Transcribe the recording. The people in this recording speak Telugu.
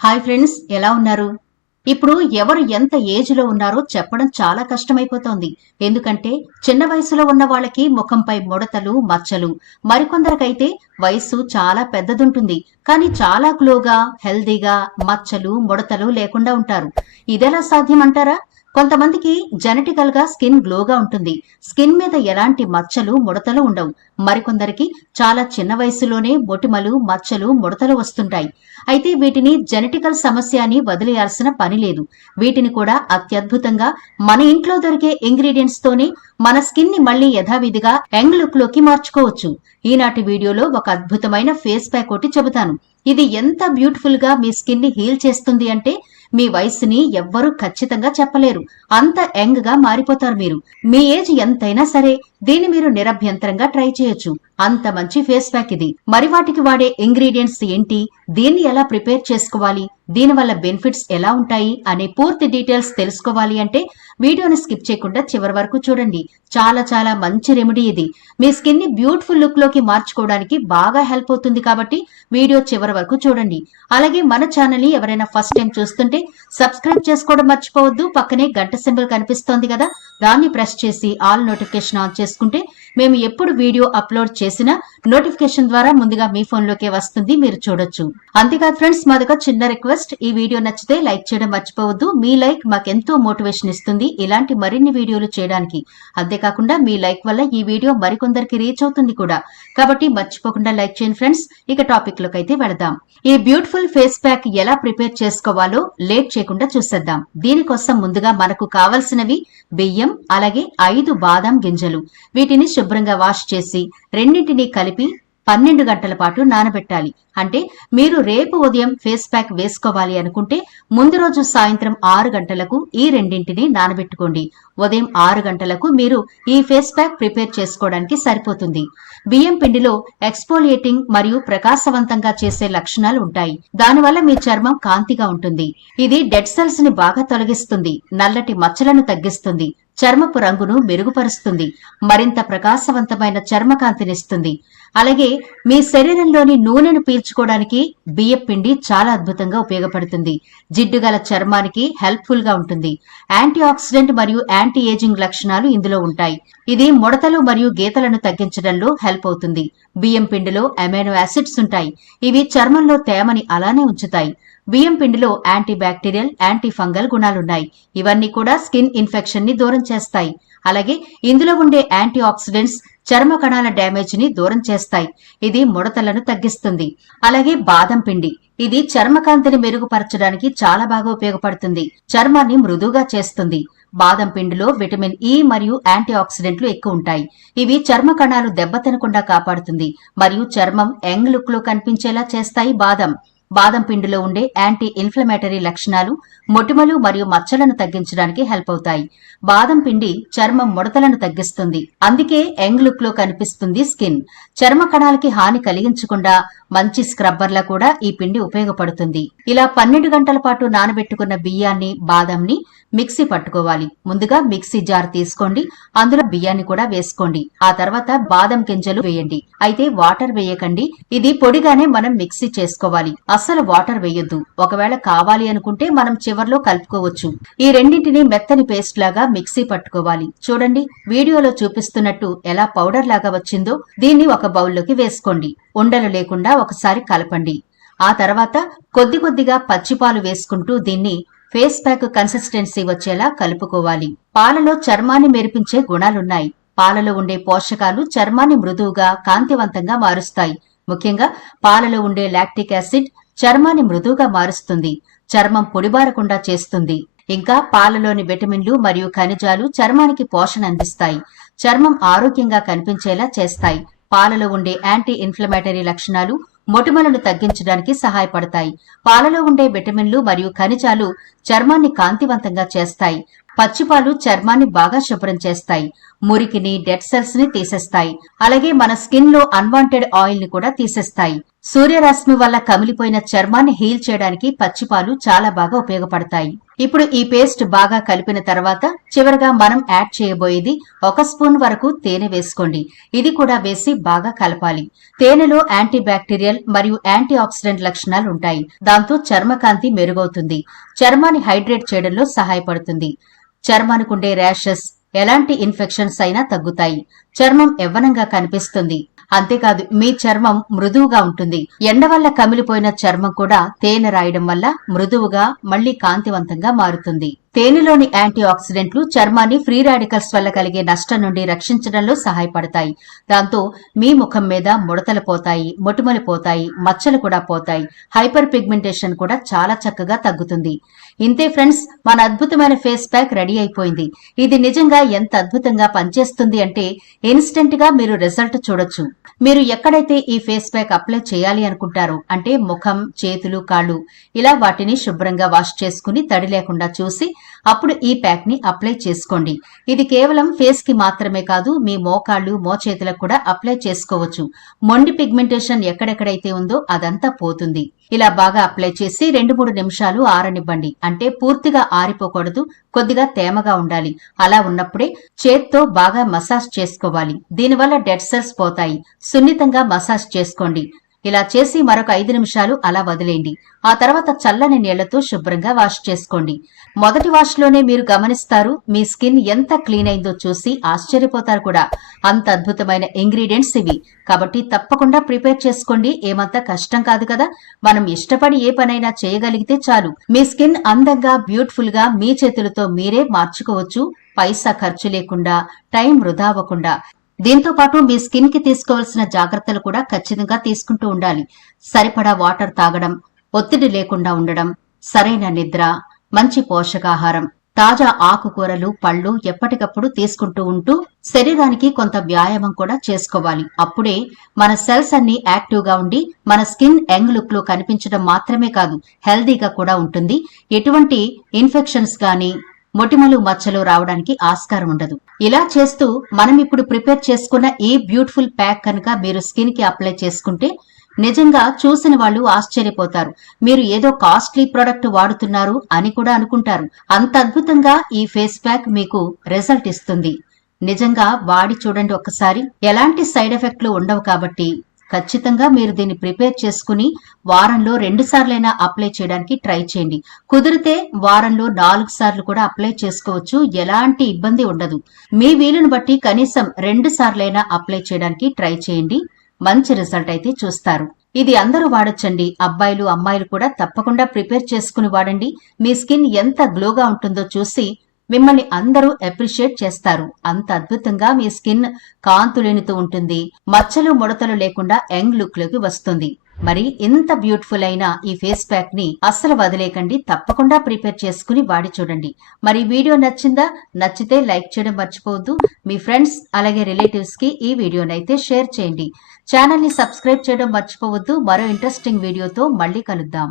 హాయ్ ఫ్రెండ్స్ ఎలా ఉన్నారు? ఇప్పుడు ఎవరు ఎంత ఏజ్లో ఉన్నారో చెప్పడం చాలా కష్టమైపోతోంది. ఎందుకంటే చిన్న వయసులో ఉన్న వాళ్ళకి ముఖంపై ముడతలు మచ్చలు మరికొందరికైతే వయస్సు చాలా పెద్దదుంటుంది. కానీ చాలా గ్లోగా హెల్దీగా మచ్చలు ముడతలు లేకుండా ఉంటారు. ఇదెలా సాధ్యమంటారా? కొంతమందికి జెనెటికల్గా స్కిన్ గ్లోగా ఉంటుంది. స్కిన్ మీద ఎలాంటి మచ్చలు ముడతలు ఉండవు. మరికొందరికి చాలా చిన్న వయసులోనే మొటిమలు మచ్చలు ముడతలు వస్తుంటాయి. అయితే వీటిని జెనెటికల్ సమస్య అని వదిలేయాల్సిన పని లేదు. వీటిని కూడా అత్యద్భుతంగా మన ఇంట్లో దొరికే ఇంగ్రీడియంట్స్ తోనే మన స్కిన్ని మళ్ళీ యథావిధిగా యంగ్ లుక్లోకి మార్చుకోవచ్చు. ఈనాటి వీడియోలో ఒక అద్భుతమైన ఫేస్ ప్యాక్ ఒకటి చెబుతాను. ఇది ఎంత బ్యూటిఫుల్గా మీ స్కిన్ని హీల్ చేస్తుంది అంటే మీ వయసుని ఎవ్వరూ ఖచ్చితంగా చెప్పలేరు. అంత యంగ్గా మారిపోతారు మీరు. మీ ఏజ్ ఎంతైనా సరే దీన్ని మీరు నిరభ్యంతరంగా ట్రై చేయొచ్చు. అంత మంచి ఫేస్ ప్యాక్ ఇది. మరి వాటికి వాడే ఇంగ్రీడియంట్స్ ఏంటి? దీన్ని ఎలా ప్రిపేర్ చేసుకోవాలి? దీనివల్ల బెనిఫిట్స్ ఎలా ఉంటాయి? అనే పూర్తి డీటెయిల్స్ తెలుసుకోవాలి అంటే వీడియోని స్కిప్ చేయకుండా చివరి వరకు చూడండి. చాలా చాలా మంచి రెమెడీ ఇది. మీ స్కిన్ని బ్యూటిఫుల్ లుక్లోకి మార్చుకోవడానికి బాగా హెల్ప్ అవుతుంది కాబట్టి వీడియో చివరి వరకు చూడండి. అలాగే మన ఛానల్ని ఎవరైనా ఫస్ట్ టైం చూస్తుంటే సబ్స్క్రైబ్ చేసుకోవడం మర్చిపోవద్దు. పక్కనే గంట సింబల్ కనిపిస్తోంది కదా దాన్ని ప్రెస్ చేసి ఆల్ నోటిఫికేషన్ ఆన్ చేసుకుంటే మేము ఎప్పుడు వీడియో అప్లోడ్ చేసినా నోటిఫికేషన్ ద్వారా ముందుగా మీ ఫోన్ లోకే వస్తుంది మీరు చూడొచ్చు. అంతేకాదు ఫ్రెండ్స్ మాదొక చిన్న రిక్వెస్ట్ ఈ వీడియో నచ్చితే లైక్ చేయడం మర్చిపోవద్దు. మీ లైక్ మాకెంతో మోటివేషన్ ఇస్తుంది ఇలాంటి మరిన్ని వీడియోలు చేయడానికి. అంతేకాకుండా మీ లైక్ వల్ల ఈ వీడియో మరికొందరికి రీచ్ అవుతుంది కూడా. కాబట్టి మర్చిపోకుండా లైక్ చేయండి ఫ్రెండ్స్. ఇక టాపిక్లోకి అయితే వెళదాం. ఈ బ్యూటిఫుల్ ఫేస్ ప్యాక్ ఎలా ప్రిపేర్ చేసుకోవాలో లేట్ చేయకుండా చూసేద్దాం. దీనికోసం ముందుగా మనకు కావలసినవి బియ్యం అలాగే ఐదు బాదం గింజలు. వీటిని శుభ్రంగా వాష్ చేసి రెండింటినీ కలిపి పన్నెండు గంటల పాటు నానబెట్టాలి. అంటే మీరు రేపు ఉదయం ఫేస్ ప్యాక్ వేసుకోవాలి అనుకుంటే ముందు రోజు సాయంత్రం ఆరు గంటలకు ఈ రెండింటిని నానబెట్టుకోండి. ఉదయం ఆరు గంటలకు మీరు ఈ ఫేస్ ప్యాక్ ప్రిపేర్ చేసుకోవడానికి సరిపోతుంది. బియ్యం పిండిలో ఎక్స్పోలియేటింగ్ మరియు ప్రకాశవంతంగా చేసే లక్షణాలు ఉంటాయి. దానివల్ల మీ చర్మం కాంతిగా ఉంటుంది. ఇది డెడ్ సెల్స్ని బాగా తొలగిస్తుంది. నల్లటి మచ్చలను తగ్గిస్తుంది. చర్మపు రంగును మెరుగుపరుస్తుంది. మరింత ప్రకాశవంతమైన చర్మకాంతినిస్తుంది అలాగే మీ శరీరంలోని నూనెను పీల్చుకోవడానికి బియ్యం పిండి చాలా అద్భుతంగా ఉపయోగపడుతుంది. జిడ్డు గల చర్మానికి హెల్ప్ఫుల్గా ఉంటుంది. యాంటీ ఆక్సిడెంట్ మరియు యాంటీ ఏజింగ్ లక్షణాలు ఇందులో ఉంటాయి. ఇది ముడతలు మరియు గీతలను తగ్గించడంలో హెల్ప్ అవుతుంది. బియ్యం పిండిలో అమైనో యాసిడ్స్ ఉంటాయి. ఇవి చర్మంలో తేమని అలానే ఉంచుతాయి. బియ్యం పిండిలో యాంటీ బ్యాక్టీరియల్ యాంటీ ఫంగల్ గుణాలున్నాయి. ఇవన్నీ కూడా స్కిన్ ఇన్ఫెక్షన్ని దూరం చేస్తాయి. అలాగే ఇందులో ఉండే యాంటీ ఆక్సిడెంట్స్ చర్మ కణాల డ్యామేజ్ని దూరం చేస్తాయి. ఇది ముడతలను తగ్గిస్తుంది. అలాగే బాదం పిండి. ఇది చర్మకాంతిని మెరుగుపరచడానికి చాలా బాగా ఉపయోగపడుతుంది. చర్మాన్ని మృదువుగా చేస్తుంది. బాదం పిండిలో విటమిన్ ఇ మరియు యాంటీ ఆక్సిడెంట్లు ఎక్కువ ఉంటాయి. ఇవి చర్మ కణాలు దెబ్బతినకుండా కాపాడుతుంది. మరియు చర్మం యంగ్ లుక్లో కనిపించేలా చేస్తాయి బాదం. బాదం పిండిలో ఉండే యాంటీ ఇన్ఫ్లమేటరీ లక్షణాలు మొటిమలు మరియు మచ్చలను తగ్గించడానికి హెల్ప్ అవుతాయి. బాదం పిండి చర్మం ముడతలను తగ్గిస్తుంది. అందుకే యంగ్ లుక్లో కనిపిస్తుంది స్కిన్. చర్మ కణాలకి హాని కలిగించకుండా మంచి స్క్రబ్బర్లా కూడా ఈ పిండి ఉపయోగపడుతుంది. ఇలా పన్నెండు గంటల పాటు నానబెట్టుకున్న బియ్యాన్ని బాదంని మిక్సీ పట్టుకోవాలి. ముందుగా మిక్సీ జార్ తీసుకోండి. అందులో బియ్యాన్ని కూడా వేసుకోండి. ఆ తర్వాత బాదం గింజలు వేయండి. అయితే వాటర్ వేయకండి. ఇది పొడిగానే మనం మిక్సీ చేసుకోవాలి. అస్సలు వాటర్ వేయొద్దు. ఒకవేళ కావాలి అనుకుంటే మనం చివర్లో కలుపుకోవచ్చు. ఈ రెండింటిని మెత్తని పేస్ట్ లాగా మిక్సీ పట్టుకోవాలి. చూడండి వీడియోలో చూపిస్తున్నట్టు ఎలా పౌడర్ లాగా వచ్చిందో దీన్ని ఒక బౌల్లోకి వేసుకోండి. ఉండలు లేకుండా ఒకసారి కలపండి. ఆ తర్వాత కొద్ది కొద్దిగా పచ్చిపాలు వేసుకుంటూ దీన్ని ఫేస్ ప్యాక్ కన్సిస్టెన్సీ వచ్చేలా కలుపుకోవాలి. పాలలో చర్మాన్ని మెరిపించే గుణాలున్నాయి. పాలలో ఉండే పోషకాలు చర్మాన్ని మృదువుగా కాంతివంతంగా మారుస్తాయి. ముఖ్యంగా పాలలో ఉండే లాక్టిక్ యాసిడ్ చర్మాన్ని మృదువుగా మారుస్తుంది. చర్మం పొడిబారకుండా చేస్తుంది. ఇంకా పాలలోని విటమిన్లు మరియు ఖనిజాలు చర్మానికి పోషణ అందిస్తాయి. చర్మం ఆరోగ్యంగా కనిపించేలా చేస్తాయి. పాలలో ఉండే యాంటీ ఇన్ఫ్లమేటరీ లక్షణాలు మొటిమలను తగ్గించడానికి సహాయపడతాయి. పాలలో ఉండే విటమిన్లు మరియు ఖనిజాలు చర్మాన్ని కాంతివంతంగా చేస్తాయి. పచ్చిపాలు చర్మాన్ని బాగా శుభ్రం చేస్తాయి. మురికిని డెడ్ సెల్స్ని తీసేస్తాయి. అలాగే మన స్కిన్లో అన్వాంటెడ్ ఆయిల్ని కూడా తీసేస్తాయి. సూర్యరశ్మి వల్ల కమిలిపోయిన చర్మాన్ని హీల్ చేయడానికి పచ్చిపాలు చాలా బాగా ఉపయోగపడతాయి. ఇప్పుడు ఈ పేస్ట్ బాగా కలిపిన తర్వాత చివరగా మనం యాడ్ చేయబోయేది ఒక స్పూన్ వరకు తేనె వేసుకోండి. ఇది కూడా వేసి బాగా కలపాలి. తేనెలో యాంటీ బ్యాక్టీరియల్ మరియు యాంటీ ఆక్సిడెంట్ లక్షణాలు ఉంటాయి. దాంతో చర్మకాంతి మెరుగవుతుంది. చర్మాన్ని హైడ్రేట్ చేయడంలో సహాయపడుతుంది. చర్మానికి ఉండే ర్యాషెస్ ఎలాంటి ఇన్ఫెక్షన్స్ అయినా తగ్గుతాయి. చర్మం యవ్వనంగా కనిపిస్తుంది. అంతేకాదు మీ చర్మం మృదువుగా ఉంటుంది. ఎండ వల్ల కమిలిపోయిన చర్మం కూడా తేనె రాయడం వల్ల మృదువుగా మళ్ళీ కాంతివంతంగా మారుతుంది. తేనెలోని యాంటీ ఆక్సిడెంట్లు చర్మాన్ని ఫ్రీ రాడికల్స్ వల్ల కలిగే నష్టం నుండి రక్షించడంలో సహాయపడతాయి. దాంతో మీ ముఖం మీద ముడతలు పోతాయి మొటిమలు పోతాయి మచ్చలు కూడా పోతాయి. హైపర్ పిగ్మెంటేషన్ కూడా చాలా చక్కగా తగ్గుతుంది. ఇంతే ఫ్రెండ్స్ మన అద్భుతమైన ఫేస్ ప్యాక్ రెడీ అయిపోయింది. ఇది నిజంగా ఎంత అద్భుతంగా పనిచేస్తుంది అంటే ఇన్స్టెంట్గా మీరు రిజల్ట్ చూడొచ్చు. మీరు ఎక్కడైతే ఈ ఫేస్ ప్యాక్ అప్లై చేయాలి అనుకుంటారో అంటే ముఖం చేతులు కాళ్ళు ఇలా వాటిని శుభ్రంగా వాష్ చేసుకుని తడి లేకుండా చూసి అప్పుడు ఈ ప్యాక్ని అప్లై చేసుకోండి. ఇది కేవలం ఫేస్కి మాత్రమే కాదు మీ మోకాళ్ళు మోచేతులకు కూడా అప్లై చేసుకోవచ్చు. మొండి పిగ్మెంటేషన్ ఎక్కడెక్కడైతే ఉందో అదంతా పోతుంది. ఇలా బాగా అప్లై చేసి రెండు మూడు నిమిషాలు ఆరనివ్వండి. అంటే పూర్తిగా ఆరిపోకూడదు కొద్దిగా తేమగా ఉండాలి. అలా ఉన్నప్పుడే చేత్తో బాగా మసాజ్ చేసుకోవాలి. దీనివల్ల డెడ్ సెల్స్ పోతాయి. సున్నితంగా మసాజ్ చేసుకోండి. ఇలా చేసి మరొక ఐదు నిమిషాలు అలా వదిలేయండి. ఆ తర్వాత చల్లని నీళ్ళతో శుభ్రంగా వాష్ చేసుకోండి. మొదటి వాష్లోనే మీరు గమనిస్తారు మీ స్కిన్ ఎంత క్లీన్ అయిందో చూసి ఆశ్చర్యపోతారు కూడా. అంత అద్భుతమైన ఇంగ్రీడియంట్స్ ఇవి. కాబట్టి తప్పకుండా ప్రిపేర్ చేసుకోండి. ఏమంత కష్టం కాదు కదా. మనం ఇష్టపడి ఏ పనైనా చేయగలిగితే చాలు. మీ స్కిన్ అందంగా బ్యూటిఫుల్గా మీ చేతులతో మీరే మార్చుకోవచ్చు. పైసా ఖర్చు లేకుండా టైం వృధా అవ్వకుండా. దీంతో పాటు మీ స్కిన్కి తీసుకోవాల్సిన జాగ్రత్తలు కూడా ఖచ్చితంగా తీసుకుంటూ ఉండాలి. సరిపడా వాటర్ తాగడం ఒత్తిడి లేకుండా ఉండడం సరైన నిద్ర మంచి పోషకాహారం తాజా ఆకుకూరలు పళ్ళు ఎప్పటికప్పుడు తీసుకుంటూ ఉంటూ శరీరానికి కొంత వ్యాయామం కూడా చేసుకోవాలి. అప్పుడే మన సెల్స్ అన్ని యాక్టివ్గా ఉండి మన స్కిన్ యంగ్ లుక్లో కనిపించడం మాత్రమే కాదు హెల్దీగా కూడా ఉంటుంది. ఎటువంటి ఇన్ఫెక్షన్స్ గాని మొటిమలు మచ్చలు రావడానికి ఆస్కారం ఉండదు. ఇలా చేస్తూ మనం ఇప్పుడు ప్రిపేర్ చేసుకున్న ఈ బ్యూటిఫుల్ ప్యాక్ కనుక మీరు స్కిన్కి అప్లై చేసుకుంటే నిజంగా చూసిన వాళ్ళు ఆశ్చర్యపోతారు. మీరు ఏదో కాస్ట్లీ ప్రొడక్ట్ వాడుతున్నారు అని కూడా అనుకుంటారు. అంత అద్భుతంగా ఈ ఫేస్ ప్యాక్ మీకు రిజల్ట్ ఇస్తుంది. నిజంగా వాడి చూడండి ఒక్కసారి ఎలాంటి సైడ్ ఎఫెక్ట్లు ఉండవు కాబట్టి. ఖచ్చితంగా మీరు దీన్ని ప్రిపేర్ చేసుకుని వారంలో రెండు సార్లైనా అప్లై చేయడానికి ట్రై చేయండి. కుదిరితే వారంలో నాలుగు సార్లు కూడా అప్లై చేసుకోవచ్చు. ఎలాంటి ఇబ్బంది ఉండదు. మీ వీలును బట్టి కనీసం రెండు సార్లైనా అప్లై చేయడానికి ట్రై చేయండి. మంచి రిజల్ట్ అయితే చూస్తారు. ఇది అందరూ వాడొచ్చండి. అబ్బాయిలు అమ్మాయిలు కూడా తప్పకుండా ప్రిపేర్ చేసుకుని వాడండి. మీ స్కిన్ ఎంత గ్లోగా ఉంటుందో చూసి మిమ్మల్ని అందరూ అప్రిషియేట్ చేస్తారు. అంత అద్భుతంగా మీ స్కిన్ కాంతులేనితో ఉంటుంది. మచ్చలు ముడతలు లేకుండా యంగ్ లుక్లోకి వస్తుంది. మరి ఇంత బ్యూటిఫుల్ అయిన ఈ ఫేస్ ప్యాక్ని అస్సలు వదిలేకండి. తప్పకుండా ప్రిపేర్ చేసుకుని వాడి చూడండి. మరి వీడియో నచ్చిందా? నచ్చితే లైక్ చేయడం మర్చిపోవద్దు. మీ ఫ్రెండ్స్ అలాగే రిలేటివ్స్కి ఈ వీడియోనైతే షేర్ చేయండి. ఛానల్ని సబ్స్క్రైబ్ చేయడం మర్చిపోవద్దు. మరో ఇంట్రెస్టింగ్ వీడియోతో మళ్ళీ కలుద్దాం.